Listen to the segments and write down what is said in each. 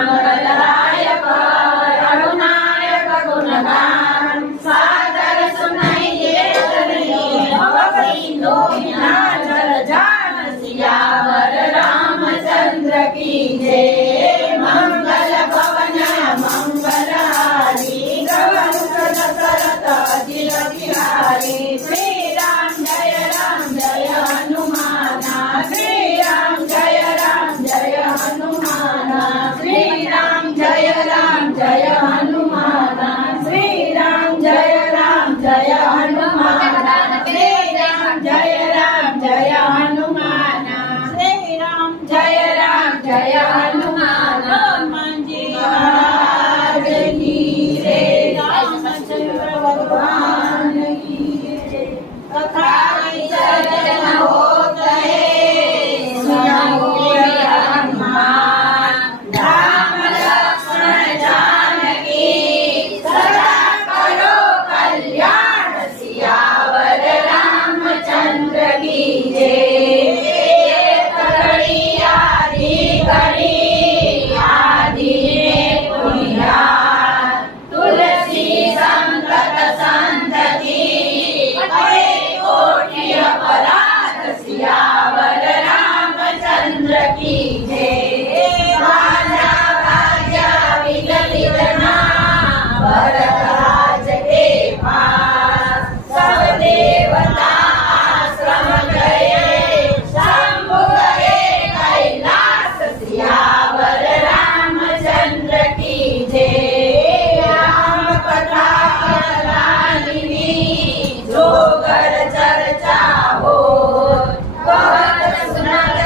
મંગલદાયક રઘુનાયક ગુણગાન સાગર સુનાઈએ ભવસિંધુ વિનાશક જાન સિયાવર રામચંદ્ર કી જય મંગલ ભવન મંગલહારી ગવંશ દશરથ અજીર બિહારી શ્રી રામ જય હનુમાન શ્રી રામ જય હનુમાન શ્રી રામ જય હનુમાન શ્રી રામ જય હનુમાન શ્રી રામ જય હનુમાન શ્રી રામ જય હનુમાન હનુમાનજી મહારાજની રે રામચંદ્ર ભગવાન કી જય કથા સર્જન હોત હે સુનો હનુમાન રામ લક્ष्मण जानकी सदा करो कल्याण सियावर रामचंद्र की जय घड़ी आदि में पुनिया तुलसी संतत संतति अरे कोटि अपराध सियावर रामचंद्र की जय राजा राजा विगलितना भरतराज के पास सब देवता आश्रम गए शंभु गए कैलाश सियावर रामचंद्र की जय राम कथा रानिनी जो घर चर्चा हो बहुत सुनत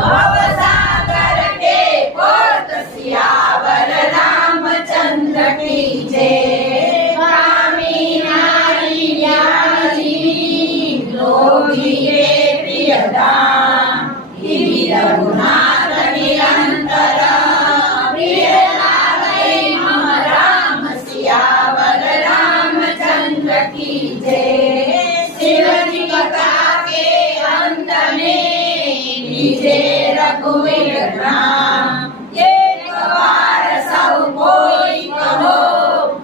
भवसागर के पोत सियावर रामचंद्र की जय कामी नारी न्यायी लोभी रे प्रियदाम गिरि रघुनाथ निरंतर प्रिय लागे मम राम सियावर रामचंद्र की जय शिवजी कथा के अंत में निजे रघुवीर राम एक बार सब कोई कहो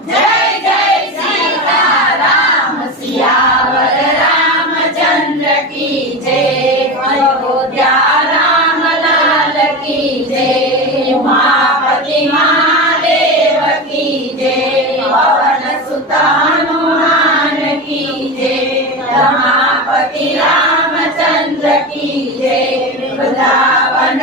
जय जय सीता राम सियावर रामचंद्र की जय अयोध्या राम लाल की जय उमापति महादेव की जय पवन सुत हनुमान की जय रमापति रामचंद्र की जय वृंदावन